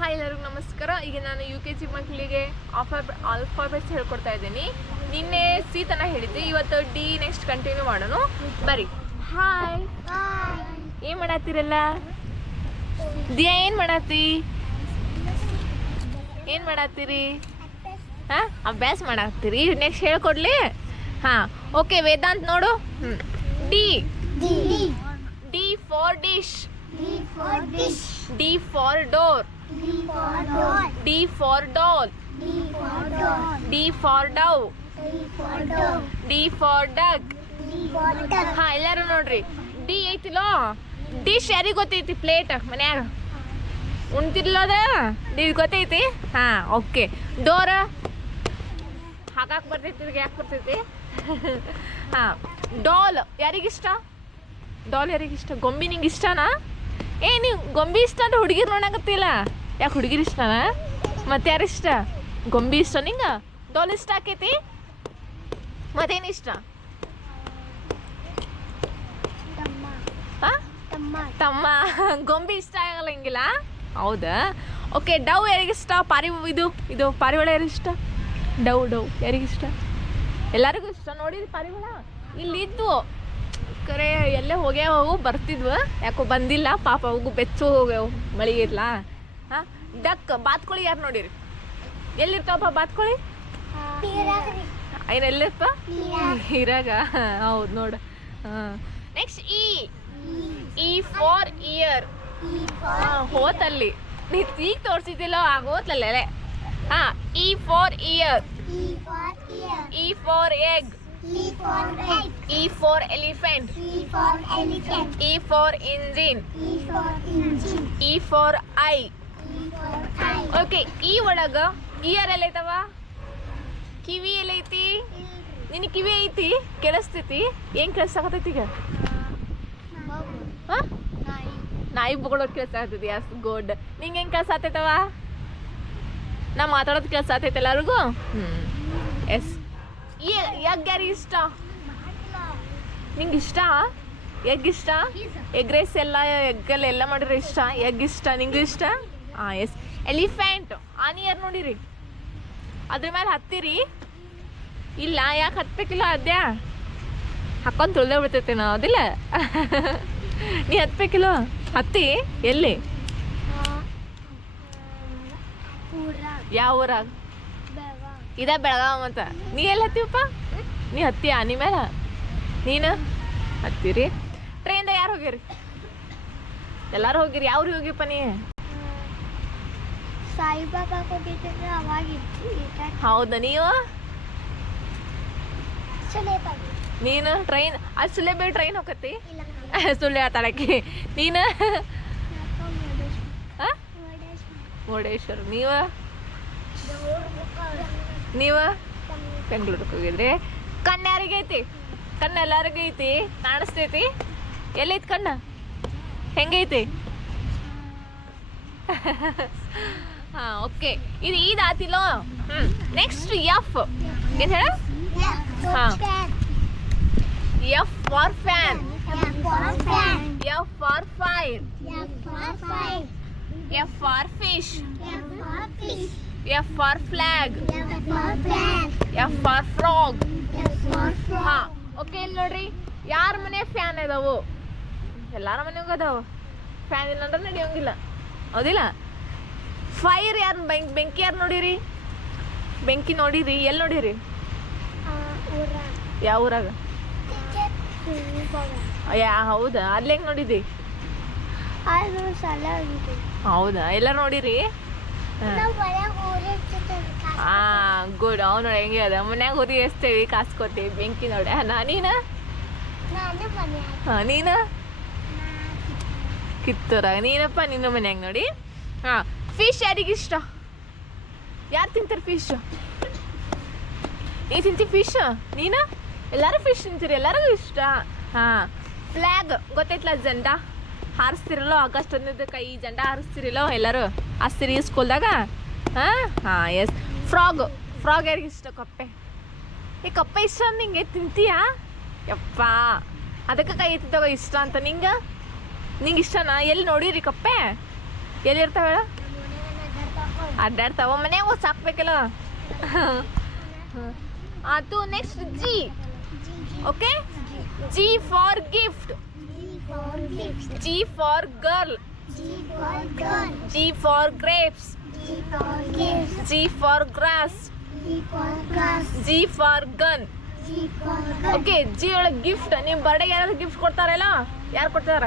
Hi ಎಲ್ಲರಿಗೂ ನಮಸ್ಕಾರ. ಈಗ ನಾನು ಯು ಕೆ ಜಿ ಮಕ್ಕಳಿಗೆ ಆಲ್ಫಾಬೆ ಆಲ್ಫಾಬೆಟ್ಸ್ ಹೇಳ್ಕೊಡ್ತಾ ಇದ್ದೀನಿ. ನಿನ್ನೆ ಸಿ ತನ ಹೇಳಿದ್ದೆ ಇವತ್ತು ಡಿ ನೆಕ್ಸ್ಟ್ ಕಂಟಿನ್ಯೂ ಮಾಡೋಣ. ಬರಿ ಹಾಯ್ ಏನು ಮಾಡತ್ತೀರಲ್ಲ? ದಿಯಾ ಏನು ಮಾಡತ್ತಿ? ಏನು ಮಾಡತ್ತೀರಿ? ಹಾಂ? ಅಭ್ಯಾಸ ಮಾಡತ್ತೀರಿ? ನೆಕ್ಸ್ಟ್ ಹೇಳ್ಕೊಡ್ಲಿ? ಹಾಂ. ಓಕೆ ವೇದಾಂತ್ ನೋಡು. ಹ್ಞೂ D D for dish D for door D for doll. D for dove. D for dog. ಹಾ, ಎಲ್ಲಾರು ನೋಡ್ರಿ. ಡಿ ಐತಿಲೋ ಡಿಶ್ ಯಾರಿಗೆ ಗೊತ್ತೈತಿ ಪ್ಲೇಟ್ ಮನ್ಯಾಗ. ಉಣ್ತಿರ್ಲೋದ? ಡಿ ಗೊತ್ತೈತಿ? ಹಾ, ಓಕೆ. ಡೋರ? ಹಾಕಾಕ್ ಬರ್ತೈತಿ ಯಾಕೆ ಬರ್ತೈತಿ? ಹಾ, ಡಾಲ್. ಯಾರಿಗಿಷ್ಟ ಡಾಲ್ ಯಾರಿಗಿಷ್ಟ ಗೊಂಬಿ ನಿಂಗೆ ಇಷ್ಟನಾ? ಏ, ನೀವು ಗೊಂಬಿ ಇಷ್ಟ ಅಂತ ಹುಡುಗಿರು ನೋಡಕತ್ತಿಲ್ಲ. ಯಾಕೆ ಹುಡುಗಿರು ಇಷ್ಟನಾ? ಮತ್ತೆ ಯಾರು ಇಷ್ಟ? ಗೊಂಬಿ ಇಷ್ಟ ನಿಂಗೆ? ಡೋಲ್ ಇಷ್ಟ ಆಕೈತಿ? ಮತ್ತೇನು ಇಷ್ಟ? ತಮ್ಮ. ಗೊಂಬಿ ಇಷ್ಟ ಆಗಲ್ಲ ಹಿಂಗಿಲ್ಲ? ಹೌದಾ? ಓಕೆ ಡವ್ ಯಾರಿಗಿಷ್ಟ ಪಾರಿ, ಇದು ಇದು, ಪಾರಿವಾಳ ಯಾರಿಗಿಷ್ಟ ಡವ್ ಡವ್ ಯಾರಿಗಿಷ್ಟ ಎಲ್ಲರಿಗೂ ಇಷ್ಟ? ನೋಡಿದ್ರಿ ಇಲ್ಲಿ ಇಲ್ಲಿದ್ವು ಕರೆ, ಎಲ್ಲೇ ಹೋಗ್ಯಾವು ಬರ್ತಿದ್ವು. ಯಾಕೋ ಬಂದಿಲ್ಲ, ಪಾಪ ಅವು ಬೆಚ್ಚು ಹೋಗ್ಯಾವು ಮಳಿಗೆ ಇರ್ಲ ಹಾಂ? ಡಕ್, ಬಾತ್ಕೋಳಿ ಯಾರು ನೋಡಿರಿ? ಎಲ್ಲಿರ್ತಾವಪ್ಪ ಬಾತ್ಕೋಳಿ? ಅಯ್ಯ ಎಲ್ಲಿರ್ತ? ಇರಾಗ ಹೌದು ನೋಡು. ನೆಕ್ಸ್ಟ್ ಈ ಇ ಫಾರ್ ಇಯರ್ ಹೋತಲ್ಲಿ. ನೀ ಈಗ ತೋರಿಸಿದ್ದಿಲ್ಲ ಹೋತ್ಲಲ್ಲೇ ಹಾ E for ear E for egg E for elephant E for engine E for eye okay ಈ ಒಳಗ ಇಯರ್ ಎಲ್ಲ ಐತವ ಕಿವಿ ಎಲ್ಲ ಐತಿ ನಿನ್ನ ಕಿವಿ ಐತಿ ಕೇಳಿಸ್ತೈತಿ ಏನ್ ಕೇಳಿಸ್ತಾಕತೈತಿ ಈಗ? ನಾಯಿ ಬಗಳೋದ್ ಕೆಲಸ ಆಗ್ತೈತಿ ಎಸ್ ಗುಡ್ ನಿಂಗೆ ಹೆಂಗೆ ಕೆಲಸ ಆತೈತವ ನಾ ಮಾತಾಡೋದು ಕೆಲಸ ಆಗ್ತೈತೆ ಎಲ್ಲಾರಿಗೂ? ಹ್ಞೂ ಎಸ್ ಎಗ್ ಯಾರಿ ಇಷ್ಟ? ನಿಂಗೆ ಇಷ್ಟ? ಎಗ್ ಇಷ್ಟ? ಎಗ್ ರೈಸ್ ಎಲ್ಲ ಎಗ್ಗಲ್ಲಿ ಎಲ್ಲ ಮಾಡಿದ್ರೆ ಇಷ್ಟ? ಎಗ್ ಇಷ್ಟ, ನಿಂಗೂ ಇಷ್ಟ? ಹಾಂ ಎಸ್ ಎಲಿಫೆಂಟ್ ಆನಿಯರ್ ನೋಡಿರಿ. ಅದ್ರ ಮೇಲೆ ಹತ್ತಿರಿ. ಇಲ್ಲ, ಯಾಕೆ ಹತ್ಬೇಕಿಲ್ಲ ಅದ್ಯ ಹಾಕೊಂಡು ತುಳ್ದೆ ಬಿಡ್ತೈತೆ ನಾವು, ಅದಿಲ್ಲ. ನೀ ಹತ್ಬೇಕಿಲ್ಲ? ಹತ್ತಿ, ಎಲ್ಲಿ? ಯಾವ ಊರಾಗ ಇದ ಬೆಳಗಾವ್ ಅಂತ. ನೀ ಎಲ್ಲಿ ಹತ್ತಿವಪ್ಪ? ನೀ ಹತ್ತಿ ಆನಿ ಮೇಲೆ ನೀನು? ಹತ್ತಿರಿ. ಟ್ರೈನ್ದಾಗ ಯಾರು ಹೋಗಿರಿ ಎಲ್ಲಾರು ಹೋಗಿರಿ ಯಾವ್ರಿಗೆ ಹೋಗಿಪ್ಪ ನೀ? ಸಾಯಿಬಾಬಾ ಹೋಗಿದ್ದೆ ಅವಾಗಿದ್ದು ಹೌದಾ ನೀವು? ನೀನು ಟ್ರೈನ್ ಅದು ಸುಲೇಬೆ ಟ್ರೈನ್ ಹೋಗತ್ತಿ? ಸುಳ್ಳು ಆತಾಳಕ್ಕೆ ನೀನು? ಮುರುಡೇಶ್ವರ. ನೀವ? ನೀವ? ಬೆಂಗಳೂರಿಗೆ ಹೋಗಿದ್ರಿ. ಕಣ್ಣು ಯಾರಿಗೆ ಐತಿ? ಕಣ್ಣು ಎಲ್ಲರಿಗೂ ಐತಿ? ಕಾಣಿಸ್ತೈತಿ? ಎಲ್ಲೈತಿ ಕಣ್ಣ? ಹೆಂಗೈತಿ? ಹಾಂ ಓಕೆ ಇದು ಈದ್ ಆತಿಲ್ಲೋ ಹ್ಞೂ ನೆಕ್ಸ್ಟ್ ಎಫ್ ಏನ್ ಹೇಳ ಹಾ. F for fan F for fire F for fish F for flag F for frog ಹಾ ಓಕೆ ಇಲ್ಲಿ ನೋಡ್ರಿ ಯಾರ ಮನೆ ಫ್ಯಾನ್ ಇದಾವು ಎಲ್ಲಾರ ಮನೆಗೂ ಅದಾವ ಫ್ಯಾನ್ ಇಲ್ಲ ಅಂದ್ರೆ ನಡೆಯೋಂಗಿಲ್ಲ ಹೌದಿಲ್ಲ ಫೈರ್ ಯಾರು ಬೆಂಕಿ ಬೆಂಕಿ ಯಾರು ನೋಡಿರಿ? ಬೆಂಕಿ ನೋಡಿರಿ ಎಲ್ಲಿ ನೋಡಿರಿ? ಯಾವ ಊರಾಗ? ಯಾ ಹೌದಾ? ಅಲ್ಲಿ ಹೆಂಗೆ ನೋಡಿದಿ? ಹೌದಾ? ಎಲ್ಲ ನೋಡಿರಿ? ಹಾ. ಗುಡ್. ಅವ್ ನೋಡಿ ಹೆಂಗೆ ಅದ? ಮನ್ಯಾಗ ಹುರಿ ಎಸ್ತೇವಿ ಕಾಸ್ಕೋತೀವಿ ಬೆಂಕಿ ನೋಡಿ. ನಾ ನೀನ? ಹಾಂ ನೀನು? ಕಿತ್ತೂರಾಗ. ನೀನಪ್ಪ ನಿನ್ನ ಮನ್ಯಾಗ ನೋಡಿ. ಹಾಂ. ಫಿಶ್ ಯಾರಿಗಿಷ್ಟ? ಯಾರು ತಿಂತಾರೆ ಫಿಶ್ ನೀ ತಿಂತಿ ಫಿಶ್ ನೀನು? ಎಲ್ಲರೂ ಫಿಶ್ ತಿಂತೀರಿ, ಎಲ್ಲರಿಗೂ ಇಷ್ಟ. ಹಾಂ. ಫ್ಲ್ಯಾಗ್ ಗೊತ್ತೈತ್ಲ ಜಂಡ? ಹಾರಿಸ್ತಿರಲ್ಲೋ ಆಗಸ್ಟ್ ಹದಿನೈದಕ್ಕೆ ಈ ಜಂಡ ಹಾರಿಸ್ತಿರಲ್ಲೋ ಎಲ್ಲರೂ? ಹಾರಿಸ್ತೀರಿ ಸ್ಕೂಲ್ದಾಗ ಹಾಂ? ಹಾಂ ಎಸ್ ಫ್ರಾಗ್ ಫ್ರಾಗ್ ಯಾರಿಗಿಷ್ಟ ಕಪ್ಪೆ? ಈ ಕಪ್ಪೆ ಇಷ್ಟ ನಿಂಗೆ? ತಿಂತೀಯಾ? ಯಪ್ಪ. ಅದಕ್ಕೆ ಕೈ ಎತ್ತಿದಾಗ ಇಷ್ಟ ಅಂತ. ನಿಂಗೆ? ನಿಂಗೆ ಇಷ್ಟನಾ? ಎಲ್ಲಿ ನೋಡಿರಿ ಕಪ್ಪೆ? ಎಲ್ಲಿ ಇರ್ತಾವ ಹೇಳ? ಅಡ್ಡಾಡ್ತಾವ ಮನ್ಯಾಗ ಹೋಗಿ ಸಾಕ್ಬೇಕಲ್ಲ ಅದು next G okay G for gift. G for girl. G for grapes. G for grass. G for gun okay G ಒಳಗೆ ಗಿಫ್ಟ್ ನಿಮ್ಮ ಬರ್ಡೇ ಯಾರಾದ್ರು ಗಿಫ್ಟ್ ಕೊಡ್ತಾರಲ್ಲ ಯಾರು ಕೊಡ್ತಾರ?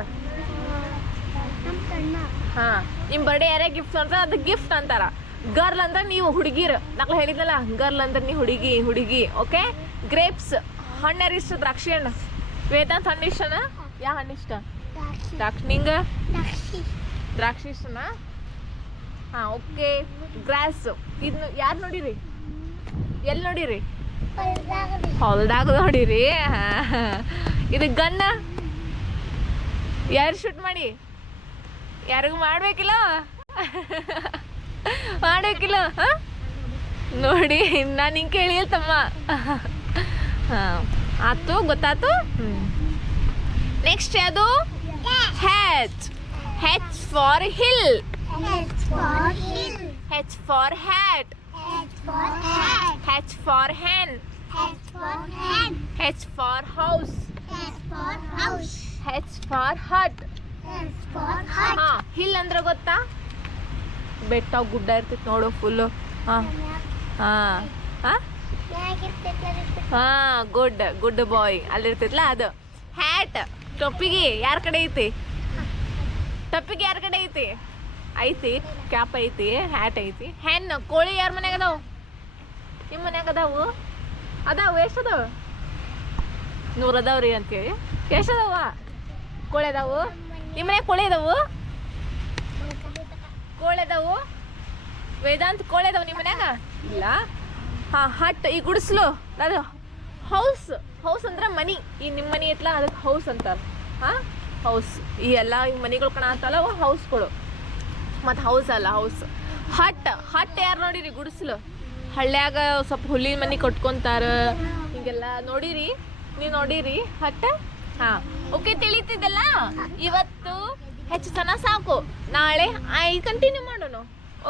ಹಾಂ ಹಾ ನಿಮ್ಮ ಬರ್ಡೇ ಯಾರ್ಯಾರು ಗಿಫ್ಟ್ ಕೊಡ್ತಾರೆ ಅದು ಗಿಫ್ಟ್ ಅಂತಾರ. ಗರ್ಲ್ ಅಂದ್ರೆ ನೀವು ಹುಡುಗಿರ್. ನಕ್ಲ ಹೇಳಿದ್ನಲ್ಲ ಗರ್ಲ್ ಅಂದ್ರೆ ನೀವು ಹುಡುಗಿ ಹುಡುಗಿ ಓಕೆ ಗ್ರೇಪ್ಸ್ ಹಣ್ಣು ಇಷ್ಟ ದ್ರಾಕ್ಷಿ ಹಣ್ಣು. ವೇದಾಂತ್ ಹಣ್ಣು ಇಷ್ಟನಾ ಯಾವ ಹಣ್ಣು ಇಷ್ಟ? ದ್ರಾಕ್ಷಿ. ನಿಂಗ? ದ್ರಾಕ್ಷಿ. ಇಷ್ಟನಾ? ಹಾಂ ಓಕೆ ಗ್ರಾಸ್ ಇದನ್ನ ಯಾರು ನೋಡಿರಿ? ಎಲ್ಲಿ ನೋಡಿರಿ? ಹೊಲ್ದಾಗ ನೋಡಿರಿ. ಇದು ಗನ್ನ. ಯಾರು ಶೂಟ್ ಮಾಡಿ? ಯಾರಿಗೂ ಮಾಡ್ಬೇಕಿಲ್ಲ? ಮಾಡ್ಬೇಕಿಲ್ಲ ಹಾ? ನೋಡಿ ನಾನು ಹಿಂಗೆ ಕೇಳಿಲ್ಲ ತಮ್ಮ ಹಾಂ ಆತು ಗೊತ್ತಾತು ನೆಕ್ಸ್ಟ್ ಅದು H H for hill. H for hat. H for hand. H for house. H for hut ಹಾಂ. ಹಿಲ್ ಅಂದ್ರೆ ಗೊತ್ತಾ ಬೆಟ್ಟ ಗುಡ್ಡ ಇರ್ತೈತಿ ನೋಡು ಫುಲ್ಲು ಹಾ. ಹಾ. ಹಾ? ಗುಡ್ ಗುಡ್ ಬಾಯ್ ಅಲ್ಲಿರ್ತೈತಲ್ಲ ಅದು. ಹ್ಯಾಟ್ ಟೊಪ್ಪಿಗೆ ಯಾರ ಕಡೆ ಐತಿ? ಟೊಪ್ಪಿಗೆ ಯಾರ ಕಡೆ ಐತಿ? ಐತಿ ಕ್ಯಾಪ್ ಐತಿ ಹ್ಯಾಟ್ ಐತಿ. ಹೆಣ್ಣು ಕೋಳಿ ಯಾರ ಮನ್ಯಾಗ ಅದಾವು? ನಿಮ್ಮ ಮನ್ಯಾಗ ಅದಾವು? ಅದಾವು, ಎಷ್ಟು ಅದಾವ? ನೂರು ಅದಾವ್ರಿ ಅಂತೇಳಿ. ಎಷ್ಟು ಅದಾವ? ಕೋಳಿ ಅದಾವು? ನಿಮ್ಮ ಮನ್ಯಾಗ ಕೋಳಿ ಅದಾವು? ಕೋಳಿ ವೇದಾಂತ ವೇದಾಂತ್ ಕೋಳಿ ಅದಾವು ನಿಮ್ಮ ಮನ್ಯಾಗ? ಇಲ್ಲ. ಹಾಂ, ಹಟ್ ಈ ಗುಡಿಸ್ಲು. ಅದು ಹೌಸ್ ಹೌಸ್ ಅಂದ್ರೆ ಮನಿ. ಈ ನಿಮ್ಮ ಮನಿ ಐತ್ಲ, ಅದಕ್ಕೆ ಹೌಸ್ ಅಂತಾರೆ. ಹಾಂ ಹೌಸ್ ಈ ಎಲ್ಲ ಈ ಮನಿಗಳು ಕಾಣತ್ತಲ್ಲ ಅವು ಹೌಸ್ಗಳು ಮತ್ತು ಹೌಸ್ ಅಲ್ಲ ಹೌಸ್ ಹಟ್ ಹಟ್ ಯಾರು ನೋಡಿರಿ, ಗುಡಿಸ್ಲು? ಹಳ್ಳ್ಯಾಗ ಸ್ವಲ್ಪ ಹುಲ್ಲಿನ ಮನೆ ಕಟ್ಕೊಂತಾರ. ಹಿಂಗೆಲ್ಲ ನೋಡಿರಿ, ನೀವು ನೋಡಿರಿ. ಹಟ್? ಹಾಂ. ಓಕೆ ತಿಳಿತಿದ್ದಲ್ಲ? ಇವತ್ತು ಹೆಚ್ಚು ಜನ ಸಾಕು. ನಾಳೆ ಐ ಕಂಟಿನ್ಯೂ ಮಾಡೋಣ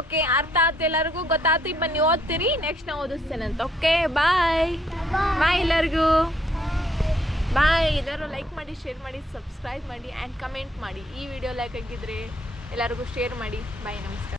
ಓಕೆ ಅರ್ಥ ಆಯ್ತು ಎಲ್ಲರಿಗೂ? ಗೊತ್ತಾಯ್ತು? ಈಗ ಬನ್ನಿ ಓದ್ತೀರಿ. ನೆಕ್ಸ್ಟ್ ನಾ ಅಂತ. ಓಕೆ ಬಾಯ್ ಬಾಯ್ ಎಲ್ಲರಿಗೂ. ಬಾಯ್ ಎಲ್ಲರೂ ಲೈಕ್ ಮಾಡಿ ಶೇರ್ ಮಾಡಿ ಸಬ್ಸ್ಕ್ರೈಬ್ ಮಾಡಿ ಆ್ಯಂಡ್ ಕಮೆಂಟ್ ಮಾಡಿ. ಈ ವಿಡಿಯೋ ಲೈಕ್ ಆಗಿದ್ರೆ ಎಲ್ಲರಿಗೂ ಶೇರ್ ಮಾಡಿ. ಬಾಯ್ ನಮಸ್ಕಾರ.